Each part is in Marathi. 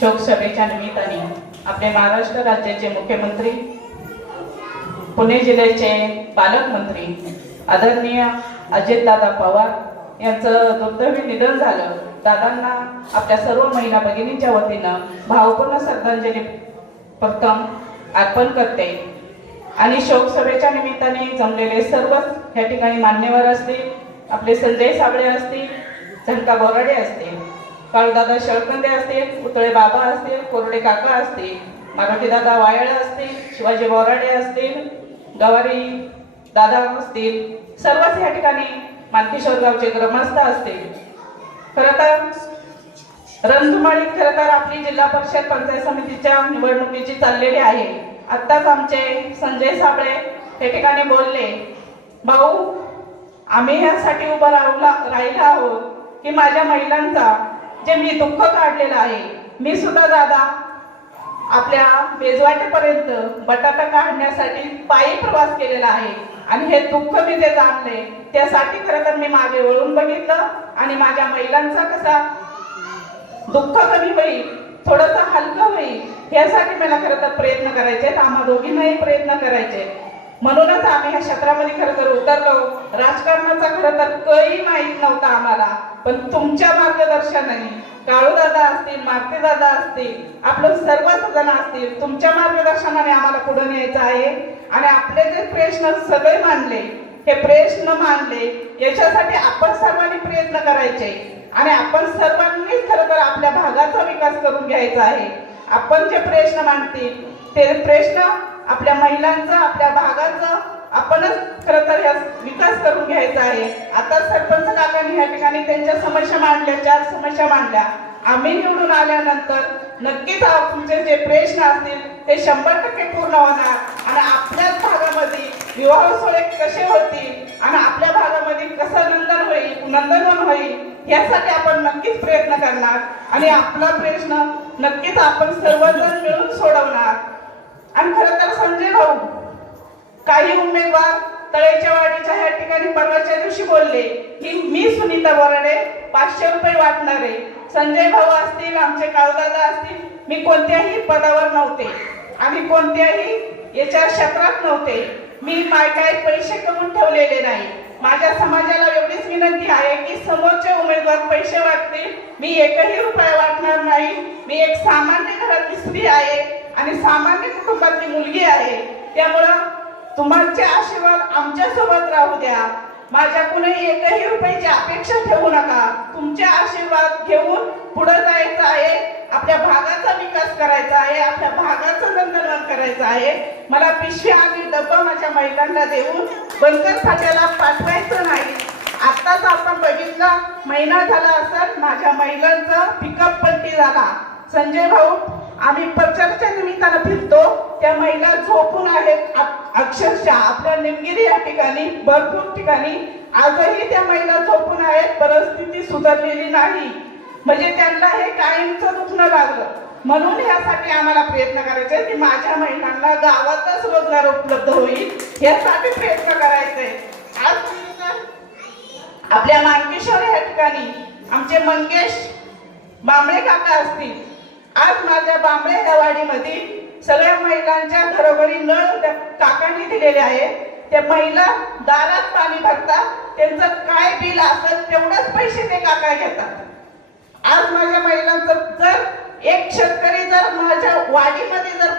शोकसभेच्या निमित्ताने आपले महाराष्ट्र राज्याचे मुख्यमंत्री पुणे जिल्ह्याचे पालकमंत्री आदरणीय अजितदादा पवार यांचं दुर्दैवी निधन झालं. दादांना आपल्या सर्व महिला भगिनींच्या वतीनं भावपूर्ण श्रद्धांजली प्रथम अर्पण करते. आणि शोकसभेच्या निमित्ताने जमलेले सर्वच या ठिकाणी मान्यवर असतील आपले संजय साबळे असतील झंका बोराडे असतील काळूदादा शळकंदे असतील पुतळे बाबा असतील कोरडे काका असतील मराठी दादा वायळ असतील शिवाजी बोराडे असतील गवारी दादा असतील सर्वच या ठिकाणी मानकेश्वर गावचे ग्रामस्थ असतील. खरं तर रणधुमाळी खरं तर आपली जिल्हा परिषद पंचायत समितीच्या निवडणुकीची चाललेली आहे. आत्ताच आमचे संजय साबळे हे ठिकाणी बोलले भाऊ आम्ही ह्यासाठी उभं राहू राहिला आहोत की माझ्या महिलांचा जे मी दुःख काढलेलं आहे मी सुद्धा दादा आपल्या बेजवाटेपर्यंत बटाटा काढण्यासाठी पायी प्रवास केलेला आहे. आणि हे दुःख मी जे जाणले त्यासाठी खरं तर मी मागे वळून बघितलं आणि माझ्या महिलांचा कसा दुःख कमी होईल थोडस हलकं होईल यासाठी मला खरं तर प्रयत्न करायचे आम्हा दोघींनाही प्रयत्न करायचे म्हणूनच आम्ही ह्या क्षेत्रामध्ये खरं तर उतरलो. राजकारणाचा खरं तर काही माहीत नव्हता आम्हाला पण तुमच्या मार्गदर्शनाने काळूदादा असतील मारतेदादा असतील आपलं सर्वच जण असतील तुमच्या मार्गदर्शनाने आम्हाला पुढे न्यायचं आहे. आणि आपले जे प्रश्न सगळे मानले हे प्रश्न मानले याच्यासाठी आपण सर्वांनी प्रयत्न करायचे. आणि आपण सर्वांनीच खरं तर आपल्या भागाचा विकास करून घ्यायचा आहे. आपण जे प्रश्न मांडतील ते प्रश्न आपल्या महिलांचं आपल्या आपणच खरं तर ह्या विकास करून घ्यायचा आहे. आता सरपंच काकांनी ह्या ठिकाणी त्यांच्या समस्या मांडल्या चार समस्या मांडल्या. आम्ही निवडून आल्यानंतर नक्कीच तुमचे जे प्रश्न असतील ते शंभर टक्के पूर्ण होणार. आणि आपल्याच भागामध्ये विवाह सोहळे कसे होतील आणि आपल्या भागामध्ये कसं नंदन होईल नंदनवन होईल यासाठी आपण नक्कीच प्रयत्न करणार. आणि आपला प्रश्न नक्कीच आपण सर्वजण मिळून सोडवणार. आणि खरं तर संजय भाऊ काही उमेदवार तळेच्या वाडीच्या ह्या ठिकाणी परवाच्या दिवशी बोलले की मी सुनीता बोराडे पाचशे रुपये वाटणारे. संजय भाऊ असतील आमचे काळदादा असतील मी कोणत्याही पदावर नव्हते. आम्ही कोणत्याही याच्या क्षेत्रात नव्हते. मी काय काय पैसे कमवून ठेवलेले नाही. माझ्या समाजाला एवढीच विनंती आहे की समोरचे उमेदवार पैसे वाटतील मी एकही रुपया वाटणार नाही. मी एक सामान्य घरातली स्त्री आहे आणि सामान्य कुटुंबातली मुलगी आहे. त्यामुळं तुमचे आशीर्वाद आमच्यासोबत राहू द्या. माझ्या एकही रुपयाची अपेक्षा ठेवू नका. तुमचे आशीर्वाद घेऊन पुढे जायचं आहे. आपल्या भागाचा विकास करायचा आहे. आपल्या भागाचं नंदनवन करायचं आहे. मला पिशवी आणि डब्बा माझ्या महिलांना देऊन बनकर फाट्याला पाठवायचं नाही. आताच आपण बघितलं महिना झाला असेल माझ्या महिलांचा पिकअप पलटी झाला. संजय भाऊ आम्ही प्रचाराच्या निमित्तानं फिरतो. त्या महिला झोपून आहेत. अक्षरशः आपल्या निमगिरी या ठिकाणी भरपूर ठिकाणी. आजही त्या महिला झोपून आहेत. परिस्थिती सुधारलेली नाही. म्हणजे त्यांना हे कायमचं दुखणं लागलं. म्हणून यासाठी आम्हाला प्रयत्न करायचे की माझ्या महिलांना गावातच रोजगार उपलब्ध होईल. यासाठी प्रयत्न करायचे. आज आपल्या मार्केश्वर या ठिकाणी आमचे मंगेश बांबळे काका असतील. आज माझ्या बांबळे या वाडीमध्ये सगळ्या महिलांच्या घरोघरी नळ काकांनी दिलेले आहे. त्या महिला दारात पाणी भरतात. त्यांचं काय बिल असेल तेवढंच पैसे ते काका घेतात. आज माझ्या महिलांचं जर एक शेतकरी जर माझ्या वाडीमध्ये जर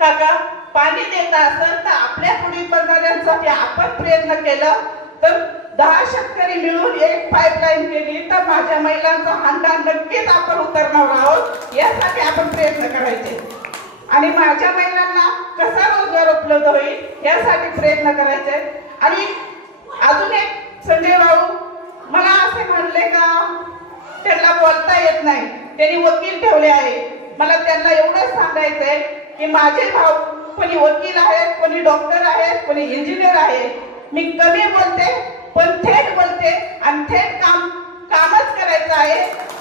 काका पाणी देत असेल तर आपल्या पुढील बंधाऱ्यांसाठी आपण प्रयत्न केलं तर दहा शेतकरी मिळून एक पाईपलाईन केली तर माझ्या महिलांचा हंडा नक्कीच आपण उतरणार आहोत. यासाठी आपण प्रयत्न करायचे. आणि माझ्या महिलांना कसा रोजगार उपलब्ध होईल यासाठी प्रयत्न करायचे आणि अजून एक संजय भाऊ मला असे म्हणले का त्यांना बोलता येत नाही. त्यांनी वकील ठेवले आहे. मला त्यांना एवढंच सांगायचंय की माझे भाऊ कोणी वकील आहेत कोणी डॉक्टर आहेत कोणी इंजिनियर आहे मी कमी बोलते पण थेट बोलते आणि थेट काम कामच करायचं आहे.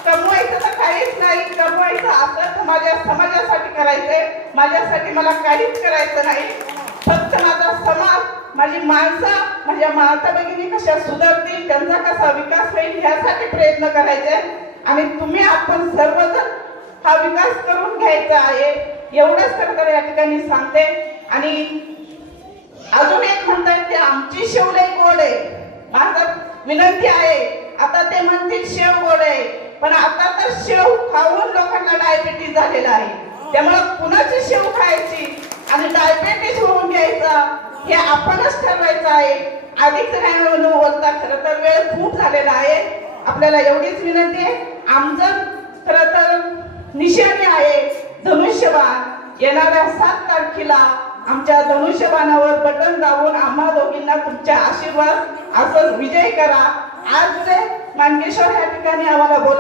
कमवायचं तर काहीच नाही. कमवायचं असं तर माझ्या समाजासाठी करायचंय. माझ्यासाठी मला काहीच करायचं नाही. फक्त माझा समाज माझी माणसं माझ्या माता भगिनी कशा सुधारतील त्यांचा कसा विकास होईल ह्यासाठी प्रयत्न करायचे. आणि तुम्ही आपण सर्वजण हा विकास करून घ्यायचा आहे. एवढंच तर या ठिकाणी सांगते. आणि अजून एक म्हणतात ते आमची शेवले गोड आहे. माझा विनंती आहे. आता ते म्हणतील शेव गोड आहे. पण आता तर शेव खाऊन लोकांना डायबिटीज झालेला आहे. त्यामुळं कुणाची शेव खायची आणि डायबिटीज होऊन घ्यायचा हे आपणच ठरवायचं आहे. आधीच नाही म्हणून बोलता खरं तर वेळ खूप झालेला आहे. आपल्याला एवढीच विनंती आहे. आमचं खरं तर निशाणी आहे धनुष्यबाण. येणाऱ्या सात तारखेला आमच्या धनुष्यबाणावर बटन दाबून आम्हा दोघींना तुमच्या आशीर्वाद असं विजय करा. आज जे मानकेश्वर या ठिकाणी आम्हाला बोलवलं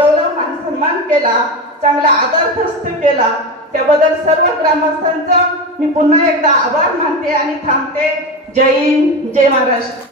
केला चांगला आदरदस्त केला त्याबद्दल सर्व ग्रामस्थांचा मी पुन्हा एकदा आभार मानते आणि थांबते. जय हिंद जय महाराष्ट्र.